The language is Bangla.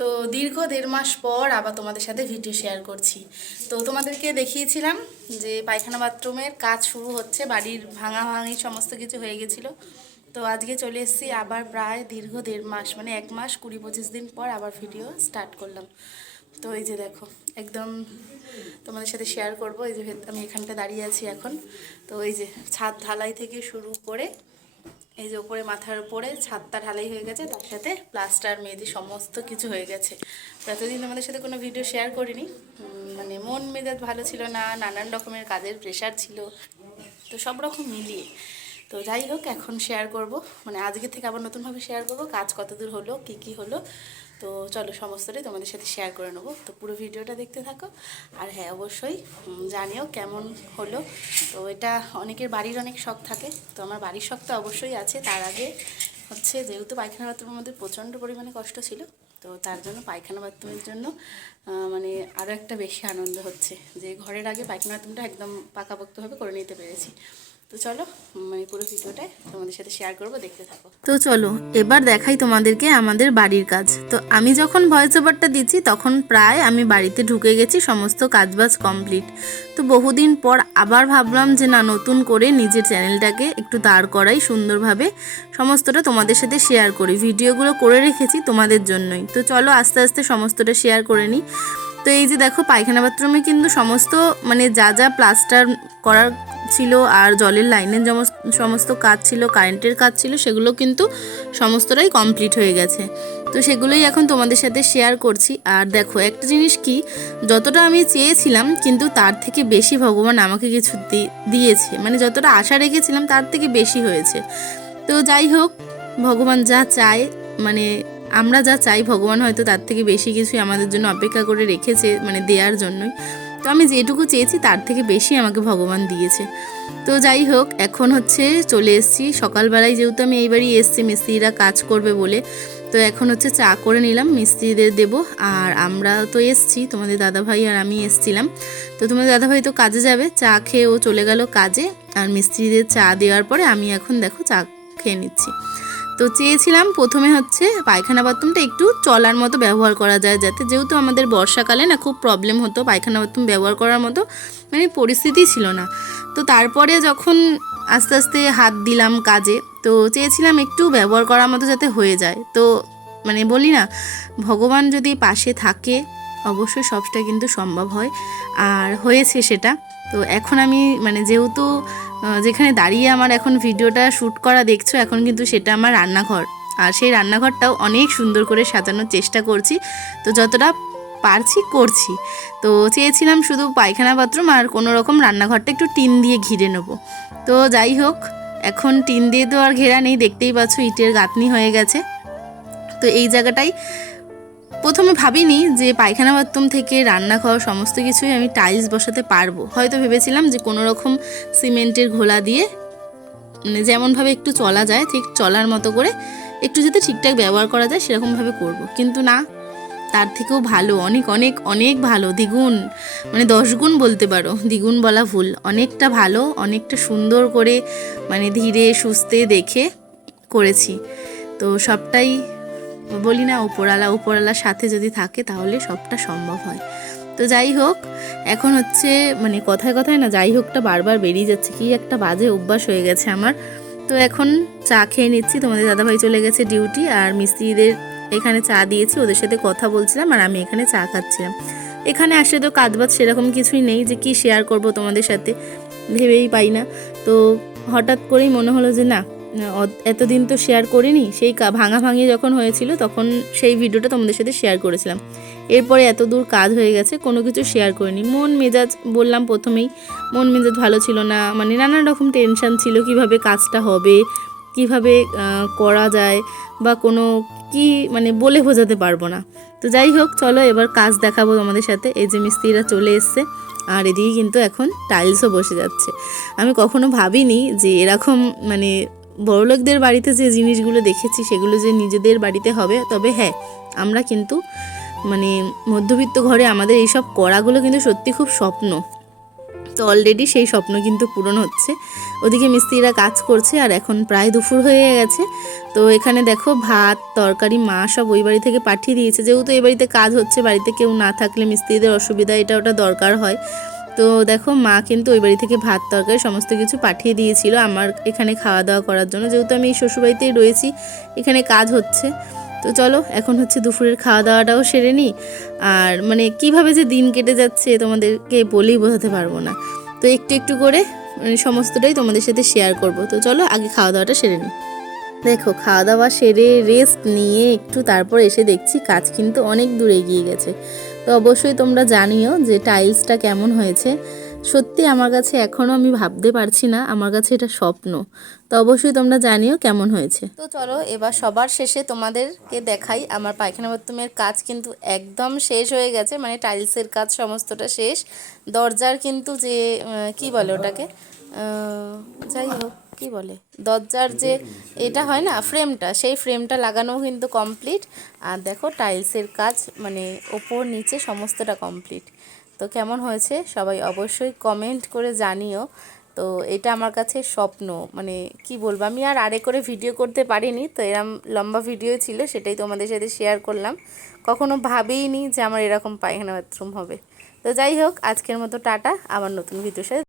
তো দীর্ঘ 1.5 মাস পর আবার তোমাদের সাথে ভিডিও শেয়ার করছি। তো তোমাদেরকে দেখিয়েছিলাম যে পায়খানা বাথরুমের কাজ শুরু হচ্ছে, বাড়ির ভাঙাভাঙি সমস্ত কিছু হয়ে গেছিলো। তো আজকে চলে এসেছি আবার প্রায় দীর্ঘ 1.5 মাস, মানে 1 মাস 20-25 দিন পর আবার ভিডিও স্টার্ট করলাম। তো এই যে দেখো, একদম তোমাদের সাথে শেয়ার করব। এই যে আমি এখানটা দাঁড়িয়ে আছি এখন। তো এই যে ছাদ ঢালাই থেকে শুরু করে এই যে উপরে মাথার উপরে ছাদটা ঢালাই হয়ে গেছে, তার সাথে প্লাস্টার মেহেদি সমস্ত কিছু হয়ে গেছে। তো এতদিন আমাদের সাথে কোনো ভিডিও শেয়ার করিনি, মানে মন মেজাজ ভালো ছিল না, নানান রকমের কাজের প্রেশার ছিল, তো সব রকম মিলিয়ে। তো যাই হোক, এখন শেয়ার করব, মানে আজকে থেকে আবার নতুনভাবে শেয়ার করব কাজ কতদূর হলো, কি হলো। তো চলো সমস্তটাই তোমাদের সাথে শেয়ার করে নেবো। তো পুরো ভিডিওটা দেখতে থাকো। আর হ্যাঁ, অবশ্যই জানিও কেমন হলো। তো এটা অনেকের বাড়ির অনেক শখ থাকে, তো আমার বাড়ির শখ তো অবশ্যই আছে। তার আগে হচ্ছে, যেহেতু পায়খানা বাথরুমের মধ্যে প্রচণ্ড পরিমাণে কষ্ট ছিল, তো তার জন্য পায়খানা বাথরুমের জন্য মানে আরও একটা বেশি আনন্দ হচ্ছে যে ঘরের আগে পায়খানা বাথরুমটা একদম পাকাপোক্তভাবে করে নিতে পেরেছি। তো চলো, মানে পুরো ভিডিওটাই তোমাদের সাথে শেয়ার করবো, দেখতে থাকো। তো চলো এবার দেখাই তোমাদেরকে আমাদের বাড়ির কাজ। তো আমি যখন ভয়েস ওভারটা দিচ্ছি তখন প্রায় আমি বাড়িতে ঢুকে গেছি, সমস্ত কাজবাজ কমপ্লিট। তো বহুদিন পর আবার ভাবলাম যে না, নতুন করে নিজের চ্যানেলটাকে একটু দাঁড় করাই সুন্দরভাবে, সমস্তটা তোমাদের সাথে শেয়ার করি। ভিডিওগুলো করে রেখেছি তোমাদের জন্যই। তো চলো আস্তে আস্তে সমস্তটা শেয়ার করে নিই। তো এই যে দেখো, পায়খানা বাথরুমে কিন্তু সমস্ত মানে যা যা প্লাস্টার করার ছিল আর জলের লাইনের সমস্ত কাজ ছিল, কারেন্টের কাজ ছিল, সেগুলো কিন্তু সমস্তটাই কমপ্লিট হয়ে গেছে। তো সেগুলোই এখন তোমাদের সাথে শেয়ার করছি। আর দেখো একটা জিনিস কি, যতটা আমি চেয়েছিলাম কিন্তু তার থেকে বেশি ভগবান আমাকে কিছু দিয়েছে, মানে যতটা আশা রেখেছিলাম তার থেকে বেশি হয়েছে। তো যাই হোক, ভগবান যা চায়, মানে আমরা যা চাই ভগবান হয়তো তার থেকে বেশি কিছুই আমাদের জন্য অপেক্ষা করে রেখেছে, মানে দেওয়ার জন্যই। তো আমি যেটুকু চেয়েছি তার থেকে বেশি আমাকে ভগবান দিয়েছে। তো যাই হোক, এখন হচ্ছে চলে এসেছি সকালবেলায়, যেহেতু আমি এইবারই এসেছি মিস্ত্রিরা কাজ করবে বলে। তো এখন হচ্ছে চা করে নিলাম, মিস্ত্রিদের দেবো। আর আমরা তো এসছি, তোমাদের দাদাভাই আর আমি এসছিলাম। তো তোমাদের দাদাভাই তো কাজে যাবে, চা খেয়ে ও চলে গেল কাজে। আর মিস্ত্রিদের চা দেওয়ার পরে আমি এখন দেখো চা খেয়ে নিচ্ছি। তো চেয়েছিলাম প্রথমে হচ্ছে পায়খানা বাথরুমটা একটু চলার মতো ব্যবহার করা যায়, যাতে, যেহেতু আমাদের বর্ষাকালে না খুব প্রবলেম হতো পায়খানা বাথরুম ব্যবহার করার মতো মানে পরিস্থিতি ছিল না। তো তারপরে যখন আস্তে আস্তে হাত দিলাম কাজে, তো চেয়েছিলাম একটু ব্যবহার করার মতো যাতে হয়ে যায়। তো মানে বলি না, ভগবান যদি পাশে থাকে অবশ্যই সবটা কিন্তু সম্ভব হয়, আর হয়েছে সেটা। তো এখন আমি মানে যেহেতু যেখানে দাঁড়িয়ে আমার এখন ভিডিওটা শ্যুট করা দেখছো, এখন কিন্তু সেটা আমার রান্নাঘর। আর সেই রান্নাঘরটাও অনেক সুন্দর করে সাজানোর চেষ্টা করছি, তো যতটা পারছি করছি। তো চেয়েছিলাম শুধু পায়খানা বাথরুম আর কোনো রকম রান্নাঘরটা একটু টিন দিয়ে ঘিরে নেবো। তো যাই হোক, এখন টিন দিয়ে তো আর ঘেরা নেই, দেখতেই পাচ্ছ ইটের গাঁথনি হয়ে গেছে। তো এই জায়গাটাই প্রথমে ভাবিনি যে পায়খানা বাথরুম থেকে রান্নাঘর সমস্ত কিছুই আমি টাইলস বসাতে পারবো। হয়তো ভেবেছিলাম যে কোনো রকম সিমেন্টের ঘোলা দিয়ে, মানে যেমনভাবে একটু চলা যায় ঠিক চলার মতো করে একটু যদি ঠিকঠাক ব্যবহার করা যায় সেরকমভাবে করব। কিন্তু না, তার থেকেও ভালো, অনেক অনেক অনেক ভালো, দ্বিগুণ, মানে 10 গুণ বলতে পারো, দ্বিগুণ বলা ভুল, অনেকটা ভালো, অনেকটা সুন্দর করে, মানে ধীরে সুস্থে দেখে করেছি। তো সবটাই বলি না, উপরালার সাথে যদি থাকে তাহলে সবটা সম্ভব হয়। তো যাই হোক, এখন হচ্ছে মানে কথায় কথায় না যাই হোকটা বারবার বেরিয়ে যাচ্ছে, কি একটা বাজে অভ্যাস হয়ে গেছে আমার। তো এখন চা খেয়ে নিচ্ছি, তোমাদের দাদাভাই চলে গেছে ডিউটি, আর মিস্ত্রিদের এখানে চা দিয়েছি, ওদের সাথে কথা বলছিলাম আর আমি এখানে চা খাচ্ছিলাম। এখানে আসলে তো কাজবাজ সেরকম কিছুই নেই যে কি শেয়ার করব তোমাদের সাথে, ভেবেই পাই না। তো হঠাৎ করেই মনে হলো যে না, এতদিন তো শেয়ার করিনি, সেই ভাঙাভাঙি যখন হয়েছিল তখন সেই ভিডিওটা তোমাদের সাথে শেয়ার করেছিলাম। এরপরে এত দূর কাজ হয়ে গেছে, কোনো কিছু শেয়ার করিনি। মন মেজাজ, বললাম প্রথমেই মন মেজাজ ভালো ছিল না, মানে নানান রকম টেনশান ছিল, কিভাবে কাজটা হবে, কিভাবে করা যায়, বা কোনো কি মানে বলে বোঝাতে পারবো না। তো যাই হোক, চলো এবার কাজ দেখাবো তোমাদের সাথে। এই যে মিস্ত্রিরা চলে এসছে, আর এদিকে কিন্তু এখন টাইলসও বসে যাচ্ছে। আমি কখনো ভাবিনি যে এরকম মানে বড়লোকদের বাড়িতে যে জিনিসগুলো দেখেছি সেগুলো যে নিজেদের বাড়িতে হবে। তবে হ্যাঁ, আমরা কিন্তু মানে মধ্যবিত্ত ঘরে আমাদের এইসব করাগুলো কিন্তু সত্যি খুব স্বপ্ন। তো তো অলরেডি সেই স্বপ্ন কিন্তু পূরণ হচ্ছে। ওদিকে মিস্ত্রিরা কাজ করছে আর এখন প্রায় দুপুর হয়ে গেছে। তো এখানে দেখো ভাত তরকারি মা সব ওই বাড়ি থেকে পাঠিয়ে দিয়েছে, যেহেতু এই বাড়িতে কাজ হচ্ছে, বাড়িতে কেউ না থাকলে মিস্ত্রিদের অসুবিধা, এটা ওটা দরকার হয়। তো দেখো মা কিন্তু ওই বাড়ি থেকে ভাত তরকারি সমস্ত কিছু পাঠিয়ে দিয়েছিল আমার এখানে খাওয়া দাওয়া করার জন্য, যেহেতু আমি এই শ্বশুরবাড়িতেই রয়েছি, এখানে কাজ হচ্ছে। তো চলো এখন হচ্ছে দুপুরের খাওয়া দাওয়াটাও সেরে নিই। আর মানে কিভাবে যে দিন কেটে যাচ্ছে তোমাদেরকে বলেই বোঝাতে পারবো না। তো একটু একটু করে মানে সমস্তটাই তোমাদের সাথে শেয়ার করব। তো চলো আগে খাওয়া দাওয়াটা সেরে নিই। দেখো খাওয়া দাওয়া সেরে রেস্ট নিয়ে একটু তারপর এসে দেখছি কাজ কিন্তু অনেক দূর এগিয়ে গেছে। তো অবশ্যই তোমরা জানিও যে টাইলসটা কেমন হয়েছে। সত্যি আমার কাছে এখনও আমি ভাবতে পারছি না, আমার কাছে এটা স্বপ্ন। তো অবশ্যই তোমরা জানিও কেমন হয়েছে। তো চলো এবার সবার শেষে তোমাদেরকে দেখাই আমার পায়খানা বাথরুমের কাজ কিন্তু একদম শেষ হয়ে গেছে, মানে টাইলসের কাজ সমস্তটা শেষ। দরজার কিন্তু যে কি বলে ওটাকে, যাই হোক কি বলে, দরজার যে এটা হয় না ফ্রেমটা, সেই ফ্রেমটা লাগানো কিন্তু কমপ্লিট। আর দেখো টাইলসের কাজ মানে ওপর নিচে সমস্তটা কমপ্লিট। তো কেমন হয়েছে সবাই অবশ্যই কমেন্ট করে জানিও। তো এটা আমার কাছে স্বপ্ন, মানে কি বলবো, আমি আর আরে করে ভিডিও করতে পারিনি, তো এরম লম্বা ভিডিও ছিল, সেটাই তোমাদের সাথে শেয়ার করলাম। কখনো ভাবিনি যে আমার এরকম পায়খানা বাথরুম হবে। তো যাই হোক আজকের মতো টাটা, আবার নতুন ভিডিওর সাথে